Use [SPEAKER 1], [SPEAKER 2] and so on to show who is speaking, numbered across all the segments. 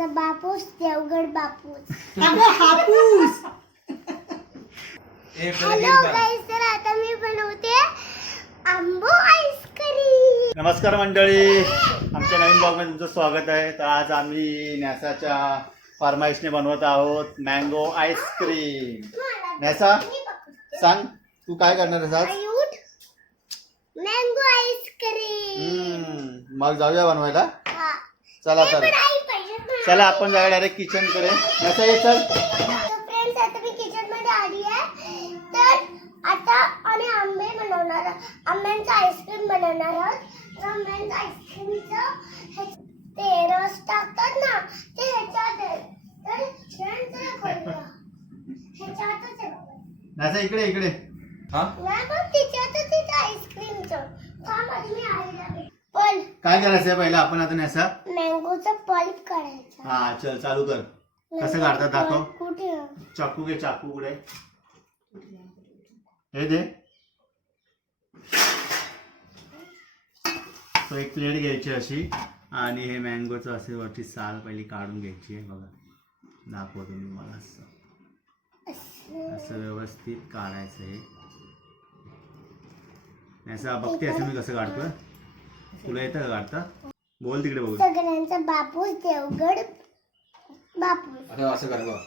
[SPEAKER 1] सगळ्यांचा बापूस देवगड बापूस.
[SPEAKER 2] अगं हापूस!
[SPEAKER 1] हॅलो गाईस तर आता मी बनवते आंबो आईस्क्रीम.
[SPEAKER 3] नमस्कार मंडळी. आमच्या नवीन ब्लॉगमध्ये तुमचं स्वागत आहे. तर आज आम्ही नॅसाच्या फरमाईशने बनवत आहोत मँगो आईस्क्रीम. नॅसा सांग तू काय करणार आहेस आज?
[SPEAKER 1] मँगो आईस्क्रीम
[SPEAKER 3] हम्म, मग जाऊया बनवायला.
[SPEAKER 1] हा.
[SPEAKER 3] चला तर.
[SPEAKER 1] पण आई.
[SPEAKER 3] चला आपण जाऊया डायरेक्ट किचनकडे. नॅसा ये चल.
[SPEAKER 1] तर फ्रेंड्स आता मी किचनमध्ये आली आहे. तर आता आम्ही आंबे बनवणार आंब्यांचं आईस्क्रीम बनवणार आहोत. आंब्यांचं आईस्क्रीमचं ते रस टाकतात ना ते ह्याच्यात तर फ्रेंड्स ह्याच्यातच.
[SPEAKER 3] नॅसा इकडे इकडे.
[SPEAKER 1] नाही पण तिच्यातच आहे आईस्क्रीमचं थांब आधी मी आईला पल
[SPEAKER 3] काय करायचं आहे पहिलं? आपण आता नॅसा.
[SPEAKER 1] मँगोचा पल्प काढायचा.
[SPEAKER 3] हा चल चालू कर. कसं काढतात दाखव.
[SPEAKER 1] कुठे?
[SPEAKER 3] चाकू घे चाकू कुठे? हे दे. तो एक प्लेट घ्यायची अशी. आणि हे मँगोचं असे वरची साल पहिली काढून घ्यायची आहे बघा. दाखवतो मी मला असं. असं. व्यवस्थित काढायचं हे असं बघते असं मी कसं काढतोय. तुला येतं का काढता बोल तिकडे बघू
[SPEAKER 1] सगळ्यांचा बापूस देवगड बापूस.
[SPEAKER 2] आता असं कर बघ.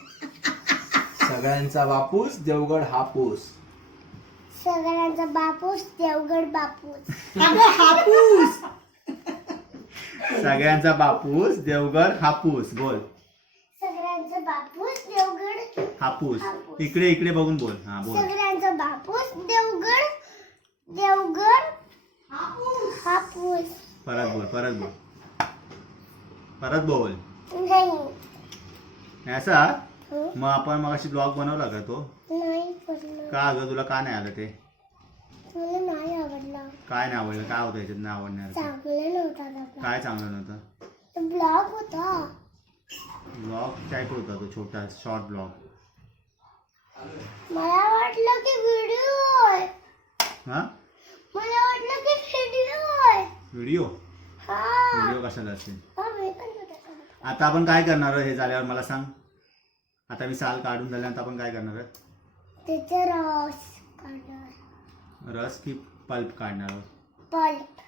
[SPEAKER 2] सगळ्यांचा बापूस देवगड हापूस
[SPEAKER 1] सगळ्यांचा बापूस देवगड बापूस.
[SPEAKER 2] हापूस
[SPEAKER 3] सगळ्यांचा बापूस देवगड हापूस बोल.
[SPEAKER 1] सगळ्यांचा बापूस देवगड
[SPEAKER 3] हापूस
[SPEAKER 1] हापूस.
[SPEAKER 3] इकडे इकडे बघून बोल. हा बोल.
[SPEAKER 1] सगळ्यांचा बापूस देवगड देवगड हापूस
[SPEAKER 3] परत बोल परत बोल परत बोल
[SPEAKER 1] नाही
[SPEAKER 3] असा
[SPEAKER 1] हं?
[SPEAKER 3] मग आपण मग अशी ब्लॉग बनवला का तो?
[SPEAKER 1] नाही पडलं
[SPEAKER 3] का अगं तुला? का नाही आलं ते?
[SPEAKER 1] मला नाही आवडला
[SPEAKER 3] काय नाही आवडलं? काय होतं याच्यात? नाही आवडणार
[SPEAKER 1] चांगलं नव्हता
[SPEAKER 3] काय चांगलं नव्हतं?
[SPEAKER 1] ब्लॉग होता?
[SPEAKER 3] ब्लॉग टाईप होता तो छोटा शॉर्ट ब्लॉग
[SPEAKER 1] मला वाटलं की व्हिडिओ
[SPEAKER 3] हा?
[SPEAKER 1] व्हिडिओ
[SPEAKER 3] व्हिडिओ
[SPEAKER 1] हा
[SPEAKER 3] कशाला असेल. आता आपण काय करणार आहोत हे झाल्यावर मला सांग. आता मी साल काढून झाल्यानंतर आपण काय करणार आहोत
[SPEAKER 1] त्याचे रस काढणार.
[SPEAKER 3] रस की पल्प काढणार आहोत?
[SPEAKER 1] पल्प.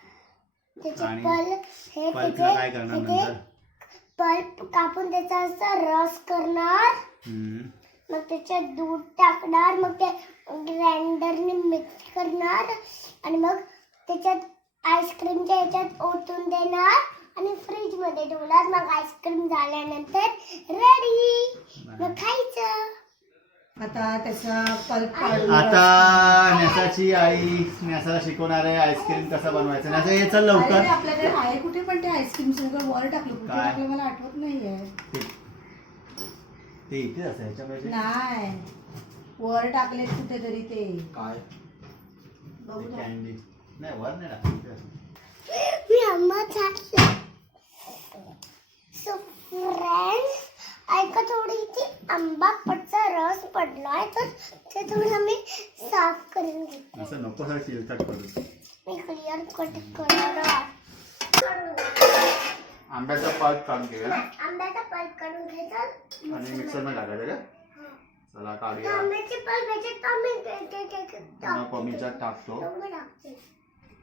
[SPEAKER 3] आणि
[SPEAKER 1] पल्प हे
[SPEAKER 3] पल्पला काय करणार नंतर?
[SPEAKER 1] पल्प कापून त्याचा असा रस करणार. मग त्याच्यात दूध टाकणार मग ते ग्राइंडरने मिक्स करणार. आणि मग त्याच्यात आईस्क्रीमच्या ह्याच्यात ओतून देणार आणि फ्रीजमध्ये ठेवणार. मग आईस्क्रीम झाल्यानंतर रेडी मग खायचं.
[SPEAKER 4] आता त्याचा पल्प काढून
[SPEAKER 3] आता नेसाची आई नेसाला शिकवणार आहे आईस्क्रीम कसं बनवायचं? नेसा हे चल लवकर.
[SPEAKER 4] आपल्याकडे आहे कुठे पण ते आईस्क्रीम सगळं वर टाकलं. कुठे
[SPEAKER 3] काय?
[SPEAKER 4] टाकलं मला आठवत नाहीये.
[SPEAKER 3] ते- ते इथे असं
[SPEAKER 4] नाही. वर टाकलेत कुठेतरी ते.
[SPEAKER 2] काय?
[SPEAKER 4] बघू ना.
[SPEAKER 3] कॅन्डी नाही वर नाही टाकलं, असं.
[SPEAKER 1] मी आंबा छाटला सो फ्रेंड्स ऐका थोडी इथे आंबा पटचा रस पडलाय तर ते थोडं आम्ही साफ करून घेतो
[SPEAKER 3] असं नको सर चिलचट करू.
[SPEAKER 1] मी क्लिअर कट करणार
[SPEAKER 3] आंब्याचा पल्प काढून घेऊया.
[SPEAKER 1] आंब्याचा पल्प काढून घ्यायचा
[SPEAKER 3] आणि मिक्सरमध्ये टाकायचं का? चला काढूया.
[SPEAKER 1] आंब्याचे पल्प ह्याच्यात आम्ही. मी टाकते.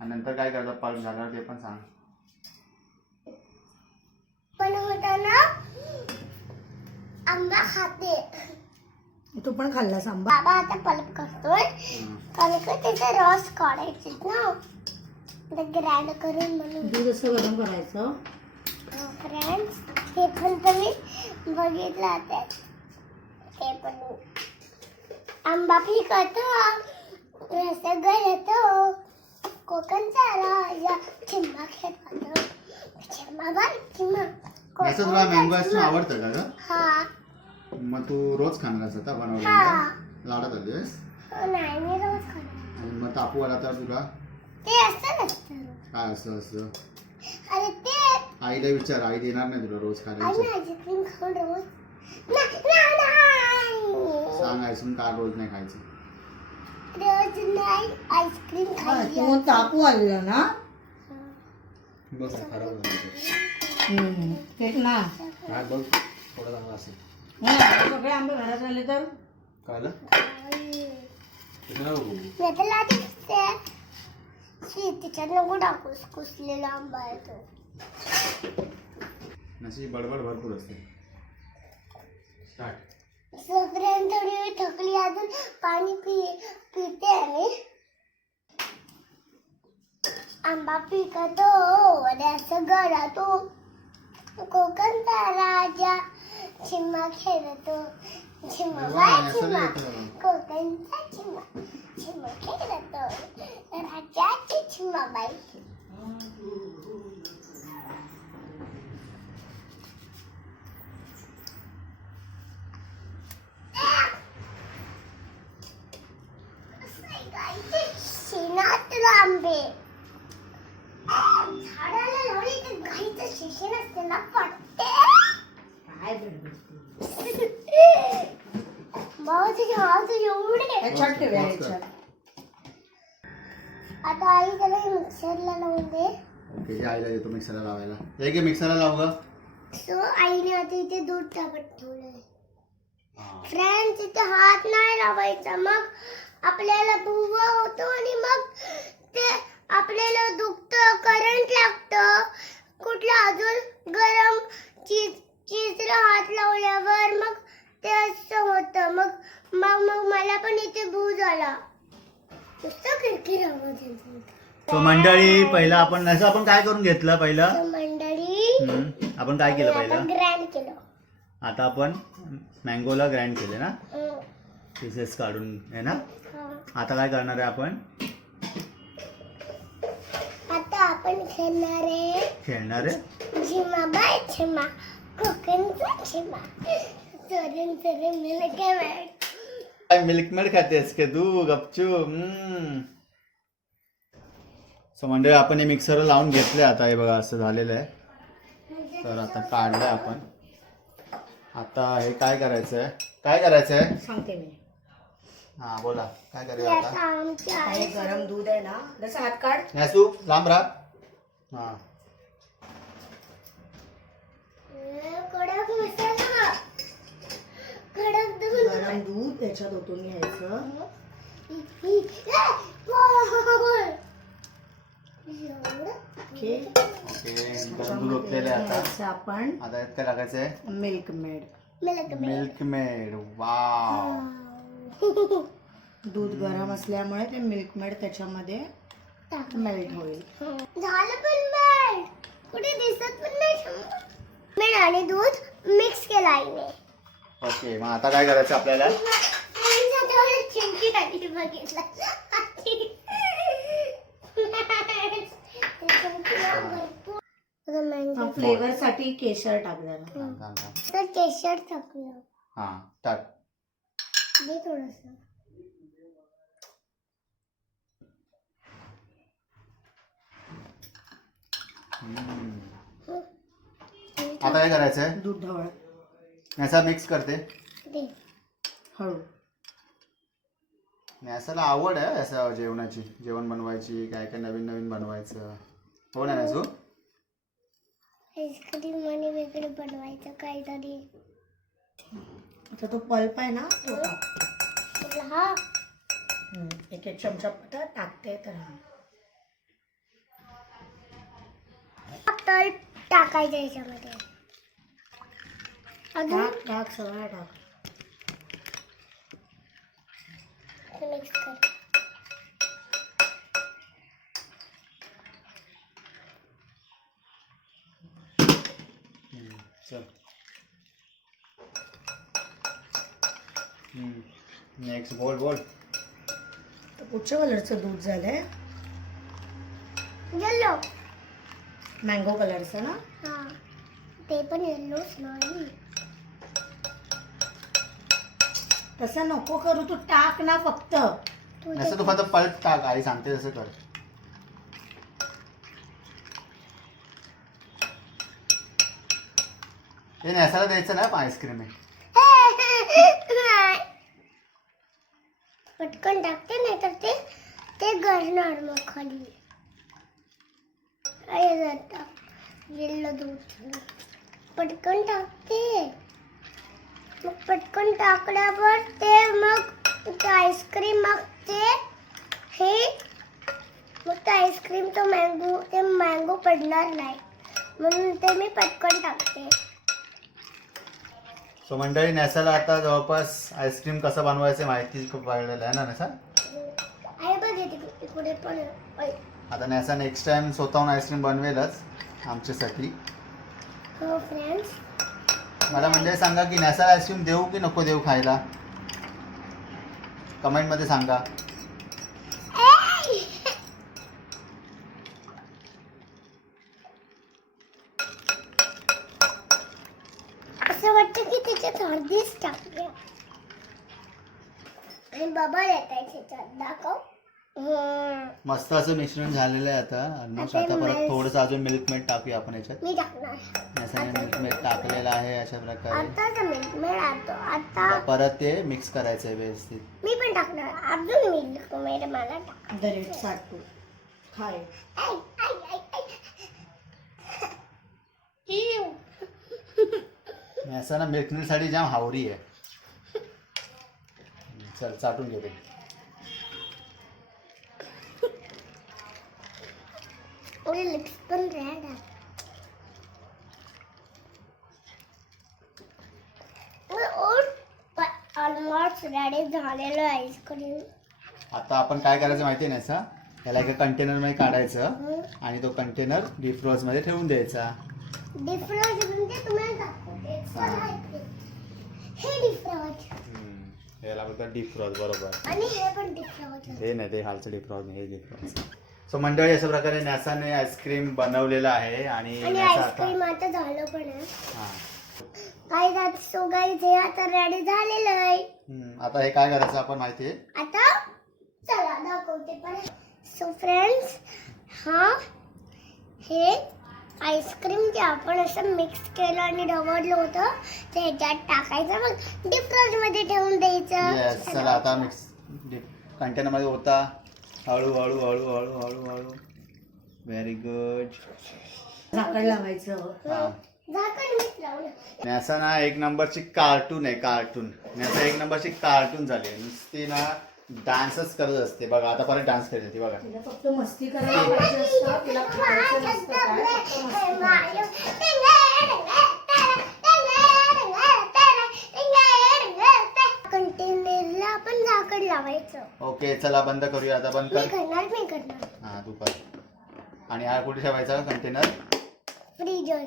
[SPEAKER 3] आणि नंतर काय करतो पल्प झाल्यावर ते पण सांग.
[SPEAKER 1] पण होताना आंबा खाते.
[SPEAKER 4] तू पण खाल्लास आंबा?
[SPEAKER 1] बाबा आता पल्प करतोय. कारण का त्याचे रस काढायचे ना. ग्रँड करून म्हणून
[SPEAKER 4] दूध असं गरम करायचं.
[SPEAKER 1] फ्रेंड्स हे पण तुम्ही बघितलं आता ते पण. आंबा पिकतो रसगळ येतो कोकणचा राजा चिम्मा खेळत होतो चिम्मा बाय चिम्मा
[SPEAKER 3] असं तुला मँगो आईस्क्रीम आवडतं का ग?
[SPEAKER 1] हा.
[SPEAKER 3] मग तू रोज खाणार
[SPEAKER 1] हा.
[SPEAKER 3] बनवलं लाडत आलीस
[SPEAKER 1] नाही मी रोज खाणार.
[SPEAKER 3] आणि मग तापू आला तर तुला?
[SPEAKER 1] ते असं नसतं.
[SPEAKER 3] काय असं असं?
[SPEAKER 1] अरे ते
[SPEAKER 3] आईला विचार आई देणार नाही तुला रोज खायला
[SPEAKER 1] आई
[SPEAKER 3] विचार.
[SPEAKER 1] आईस्क्रीम खाऊन रोज नाही नाही, नाही.
[SPEAKER 3] सांग आईस्क्रीम का रोज नाही खायचं.
[SPEAKER 1] आईस्क्रीम
[SPEAKER 4] हा,
[SPEAKER 1] खायची
[SPEAKER 4] तू आलेला ना?
[SPEAKER 2] बघ खराब.
[SPEAKER 4] हम्म. तेच ना.
[SPEAKER 2] काय बघ थोडा चांगला असेल.
[SPEAKER 4] हं, सगळे आंबे घरात आले तर?
[SPEAKER 1] आता लादी दिसते शी तिच्यात नको टाकूस कुसलेला आंबा आहे तो
[SPEAKER 3] अशी बडबड भरपूर असते.
[SPEAKER 2] स्टार्ट.
[SPEAKER 1] सगळ्यांनी थोडी वेळ थकली अजून पाणी पि पिते आणि आंबा पिकतो असं गळतो कोकणचा राजा चिम्मा खेळतो. चिम्मा बाय चिम्मा. कोकणचा चिम्मा. चिम्मा खेळतो. राजाची चिम्मा बाई शेणात आंबे झाडाला लावली तर गाईचं शेण असते ना पडते
[SPEAKER 4] काय बडबडते?
[SPEAKER 1] बाबा तुझे हात एवढे
[SPEAKER 4] ह्याच्यात ठेवूया ह्याच्यात
[SPEAKER 1] आता आई त्याला मिक्सरला लावून दे.
[SPEAKER 3] ओके हे आईला देतो मिक्सरला लावायला. हे घे मिक्सरला लाव ग.
[SPEAKER 1] सो आईने आता इथे दूध टाकत ठेवलंय. फ्रेंड्स इथे हात नाही लावायचा. मग आपल्याला भुवा होतो आणि मग ते आपल्याला दुखतं करंट लागतं. कुठलं अजून गरम चीज चीजला हात लावल्यावर मग ते असं होतं. मग मग मग मला पण इथे भू झाला
[SPEAKER 3] तो मंडळी पहिला आपण असं आपण काय करून घेतलं पहिलं?
[SPEAKER 1] मंडळी
[SPEAKER 3] हम्म, आपण काय केलं
[SPEAKER 1] आपण
[SPEAKER 3] पहिलं?
[SPEAKER 1] ग्रँड केलं.
[SPEAKER 3] आता आपण मँगोला ग्राइंड केले ना?
[SPEAKER 1] हं.
[SPEAKER 3] पीसेस काढून आहे ना?
[SPEAKER 1] हा.
[SPEAKER 3] आता काय करणार आहे आपण?
[SPEAKER 1] आता आपण खेळणार आहे.
[SPEAKER 3] खेळणार आहे?
[SPEAKER 1] झिमा बाय झिमा कोकणचा झिमा. चोरून चोरून मला काय माहीत
[SPEAKER 3] काय मिल्कमेड खातेस के तू गपचूप सो मंडळी आपण हे मिक्सर लावून घेतले आता. हे बघा असं झालेलं आहे. तर आता काढलंय आपण. आता हे काय करायचं आहे काय करायचं आहे
[SPEAKER 4] सांगते मी.
[SPEAKER 3] हा बोला. काय करायचं
[SPEAKER 1] आता?
[SPEAKER 4] हे गरम दूध आहे ना. जसं हात काढ.
[SPEAKER 3] नॅसू लांब राहा. हा.
[SPEAKER 1] कडक मसाला. कडक दूध.
[SPEAKER 4] गरम दूध. त्याच्यात ओतून घ्यायचं.
[SPEAKER 1] एवढं
[SPEAKER 4] ओके.
[SPEAKER 3] ओके गरम दूध ओतलेलं आहे आता.
[SPEAKER 4] घ्यायचं आपण.
[SPEAKER 3] आता यात काय
[SPEAKER 4] Milkmaid
[SPEAKER 3] Milkmaid wow.
[SPEAKER 4] दूध गरम असल्यामुळे ते मिल्क मेड त्याच्यामध्ये. मेल्ट होईल.
[SPEAKER 1] झालं पण मेळ कुठे दिसत पण नाही मेळ आणि दूध मिक्स केलं आईने.
[SPEAKER 3] ओके मग आता काय करायचं आपल्याला.
[SPEAKER 4] फ्लेवर साठी केशर टाक जरा
[SPEAKER 3] थांब, थांब, थांब.
[SPEAKER 1] तर केशर टाकूया.
[SPEAKER 3] हा टाक.
[SPEAKER 1] दे थोडस.
[SPEAKER 3] आता काय करायचंय?
[SPEAKER 4] दूध ढवळ
[SPEAKER 3] याचा मिक्स करते.
[SPEAKER 1] दे.
[SPEAKER 4] हळू.
[SPEAKER 3] यासाला आवड आहे असं जेवणाची जेवण बनवायची काय काय नवीन नवीन बनवायचं. हो ना नसू
[SPEAKER 1] आईस्क्रीम आणि वेगळं बनवायचं काहीतरी.
[SPEAKER 4] आता तो पल्प आहे ना तो टाक.
[SPEAKER 1] हा.
[SPEAKER 4] हम्म, एक एक चमचा आता टाकते तर हा.
[SPEAKER 1] तर टाकायचं याच्यामध्ये.
[SPEAKER 4] टाक टाक सगळं टाक.
[SPEAKER 1] मिक्स कर.
[SPEAKER 3] चल. नेक्स्ट बोल बोल.
[SPEAKER 4] तर कुठच्या कलरचं दूध झालंय.
[SPEAKER 1] येल्लो
[SPEAKER 4] मँगो कलरचं ना?
[SPEAKER 1] हा. ते पण येल्लोच नाही.
[SPEAKER 4] तसं नको करू तू टाक ना फक्त.
[SPEAKER 3] असं तू फक्त पल्प टाक आई सांगते तसं कर. हे नेसाला द्यायचं ना आईस्क्रीम.
[SPEAKER 1] पटकन टाकते नाही तर ते ते गळणार मग खाली. दूध पटकन टाकते. मग पटकन टाकल्यावर ते मग आईस्क्रीम मग ते हे मग ते आईस्क्रीम तो मँगो ते मँगो पडणार नाही. म्हणून ते मी पटकन टाकते.
[SPEAKER 3] सो मंडळी नॅसाला आता जवळपास आईस्क्रीम कसं बनवायचं माहिती खूप पाहिलेलं आहे ना नॅसा?
[SPEAKER 1] आहे बघ इथे इकडे पण आहे.
[SPEAKER 3] आता नॅसा नेक्स्ट टाइम स्वतःहून आईस्क्रीम बनवेलच आमच्यासाठी.
[SPEAKER 1] हो फ्रेंड्स
[SPEAKER 3] मला म्हणजे सांगा की नॅसाला आईस्क्रीम देऊ की नको देऊ खायला? कमेंटमध्ये सांगा.
[SPEAKER 1] असं वाटतं की त्याच्यात हळदीच टाकूया आणि येत दाखव.
[SPEAKER 3] मस्त असं मिश्रण झालेलं आहे आता. ऑलमोस्ट
[SPEAKER 1] आता
[SPEAKER 3] आता परत थोडंसं अजून मिल्क मेड टाकूया आपण याच्यात.
[SPEAKER 1] मी टाकणार.
[SPEAKER 3] नॅसाने मिल्क मेड टाकलेलं आहे अशा प्रकारे.
[SPEAKER 1] आताच मिल्क मेड आणतो. आता
[SPEAKER 3] परत ते मिक्स करायचं आहे व्यवस्थित.
[SPEAKER 1] मी पण टाकणार. अजून मिल्क मेड मला टाक
[SPEAKER 4] दरेट साठू. खाय.
[SPEAKER 1] आई, आई, आई, आई. इव.
[SPEAKER 3] नॅसाना मिल्कसाठी जाम हावरी आहे. चल चाटून घेते.
[SPEAKER 1] माझे लिप्स पण रेड आहे ऑलमोस्ट रेडी झालेलं आईस्क्रीम
[SPEAKER 3] आता आपण काय करायचं माहिती आहे नॅसा? त्याला एका कंटेनरमध्ये काढायचं आणि तो कंटेनर डिफ्रोजमध्ये ठेवून द्यायचा.
[SPEAKER 1] डिफ्रॉज म्हणजे तुम्हाला दाखवते. चला इथे. हे. डिफ्रॉज
[SPEAKER 3] याला बोलतात डिफ्रॉज बरोबर.
[SPEAKER 1] आणि हे पण डिफ्रॉज
[SPEAKER 3] हे नाही ते हालचं डिफ्रॉज हे डिफ्रॉज सो मंडळी अशा प्रकारे नॅसाने आईस्क्रीम बनवलेलं आहे आणि
[SPEAKER 1] आणि
[SPEAKER 3] नॅसा आता
[SPEAKER 1] आईस्क्रीम आता झालं पण आहे.
[SPEAKER 3] हा.
[SPEAKER 1] जात सो हे आता रेडी झालेलं आहे.
[SPEAKER 3] हम्म, आता हे काय करायचं आपण माहिती आहे?
[SPEAKER 1] आता चला दाखवते पण सो फ्रेंड्स हा हे आईस्क्रीम जे आपण असं मिक्स केलं आणि ढवळलं होतं ते ह्याच्यात टाकायचं. मग डिफ्रोजमध्ये ठेवून
[SPEAKER 3] येस
[SPEAKER 1] द्यायचं
[SPEAKER 3] चला आता मिक्स कंटेनरमध्ये होता हळू हळू हळू हळू हळू हळू. व्हेरी गुड
[SPEAKER 4] झाकण लावायचं.
[SPEAKER 3] नॅसा ना एक नंबरची कार्टून आहे कार्टून नॅसा एक नंबरची कार्टून झाली आहे. नुसती ना डान्सच करत असते. बघा आता परत डान्स करत होती बघा.
[SPEAKER 4] तिला फक्त मस्ती करायला पाहिजे असतं. तिला खायचं नसतं काय फक्त मस्ती करायची.
[SPEAKER 1] झाकण लावायचं.
[SPEAKER 3] ओके चला बंद करूया. आता बंद
[SPEAKER 1] मी
[SPEAKER 3] कर
[SPEAKER 1] करणार मी करणार.
[SPEAKER 3] हा तू कर. आणि हा कुठे ठेवायचा? Container
[SPEAKER 1] freezer.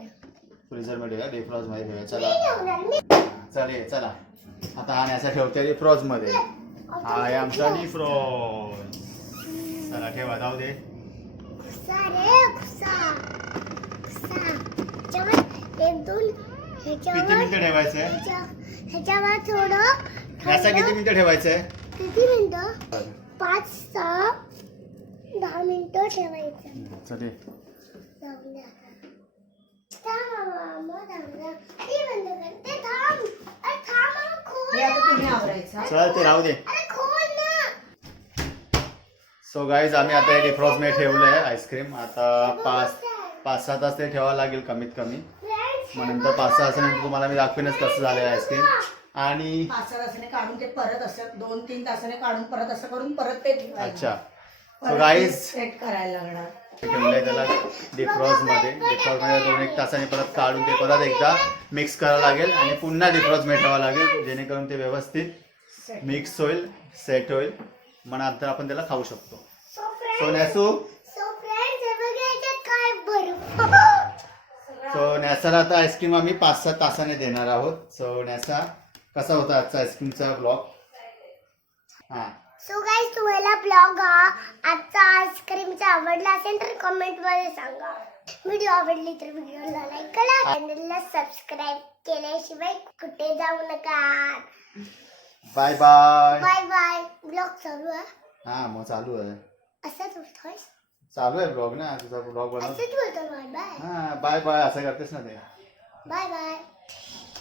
[SPEAKER 3] फ्रीझरमध्ये ठेवूया डिफ्रॉजमध्ये ठेवूया.
[SPEAKER 1] मी
[SPEAKER 3] चला
[SPEAKER 1] ठेवणार मी
[SPEAKER 3] हा, चल ये चला. आता हा नॅसा ठेवते डिफ्रॉजमध्ये. हा आहे आमचा डिफ्रॉज चला ठेवा जाऊ दे.
[SPEAKER 1] खुसा रे खुसा खुसा ह्याच्यावर एक दोन
[SPEAKER 3] किती
[SPEAKER 1] ह्याच्यावर
[SPEAKER 3] मिनिटं ठेवायचंय
[SPEAKER 1] ह्याच्या- ह्याच्यावर थोडं
[SPEAKER 3] नॅसा किती मिनिटं ठेवायचंय
[SPEAKER 1] किती मिनिटं? पाच सहा दहा मिनिटं ठेवायचं.
[SPEAKER 3] चल.
[SPEAKER 1] ते
[SPEAKER 3] राहू दे.
[SPEAKER 1] अरे खोल ना.
[SPEAKER 3] सो गाईज आम्ही आता हे डिफ्रॉजमध्ये ठेवलंय आईस्क्रीम आता पाच पाच सहा तास ते ठेवावं लागेल कमीत कमी. मग नंतर पाच सहा तासानंतर तुम्हाला मी दाखवेनच कसं झालंय आईस्क्रीम आणि
[SPEAKER 4] पाच सहा तासाने काढून ते परत असं दोन तीन तासाने काढून परत असं करून परत ते ठेवायचं.
[SPEAKER 3] अच्छा सो
[SPEAKER 4] परत
[SPEAKER 3] गाईज
[SPEAKER 4] सेट करायला लागणार.
[SPEAKER 3] ठेवलंय त्याला डिफ्रॉजमध्ये डिफ्रॉजमध्ये दोन एक तासाने परत काढून ते परत एकदा मिक्स करावं लागेल आणि पुन्हा डिफ्रॉज ठेवावं लागेल जेणेकरून ते व्यवस्थित मिक्स होईल सेट होईल. मग नंतर आपण त्याला खाऊ शकतो. सो नॅसू
[SPEAKER 1] so friends, हे बघा याच्यात काय बर्फ.
[SPEAKER 3] सो नॅसाला आता आईस्क्रीम आम्ही पाच सात तासाने देणार आहोत. सो नॅसा कसा होता आजचा आईस्क्रीमचा ब्लॉग हा.
[SPEAKER 1] सो गाईज तुम्हाला ब्लॉग हा आजचा आईस्क्रीमचा आवडला असेल तर कमेंटमध्ये सांगा. व्हिडिओ आवडली तर व्हिडिओला लाईक करा. चॅनलला सबस्क्राईब केल्याशिवाय कुठे जाऊ नका.
[SPEAKER 3] Bye bye
[SPEAKER 1] bye bye blog चालू आहे.
[SPEAKER 3] हा मग चालू आहे.
[SPEAKER 1] असंच बोलतोय
[SPEAKER 3] चालू आहे ब्लॉग ना तुझा ब्लॉग बनव.
[SPEAKER 1] असंच बोलतो बाय बाय
[SPEAKER 3] हा बाय बाय असं करतेस ना ते.
[SPEAKER 1] बाय बाय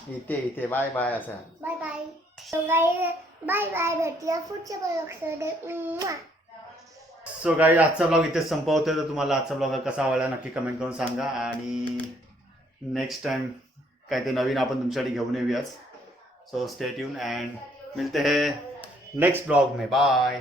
[SPEAKER 3] इथे इथे. बाय बाय असं.
[SPEAKER 1] Bye bye. So guys bye bye. भेटूया पुढच्या ब्लॉगमध्ये
[SPEAKER 3] सो काही आजचा ब्लॉग इथेच संपवतोय. तर तुम्हाला आजचा ब्लॉग कसा आवडला नक्की कमेंट करून सांगा. आणि नेक्स्ट टाइम काय ते नवीन आपण तुमच्यासाठी घेऊन येऊयाच सो स्टेट येऊन अँड मिळते है नेक्स्ट ब्लॉग में. बाय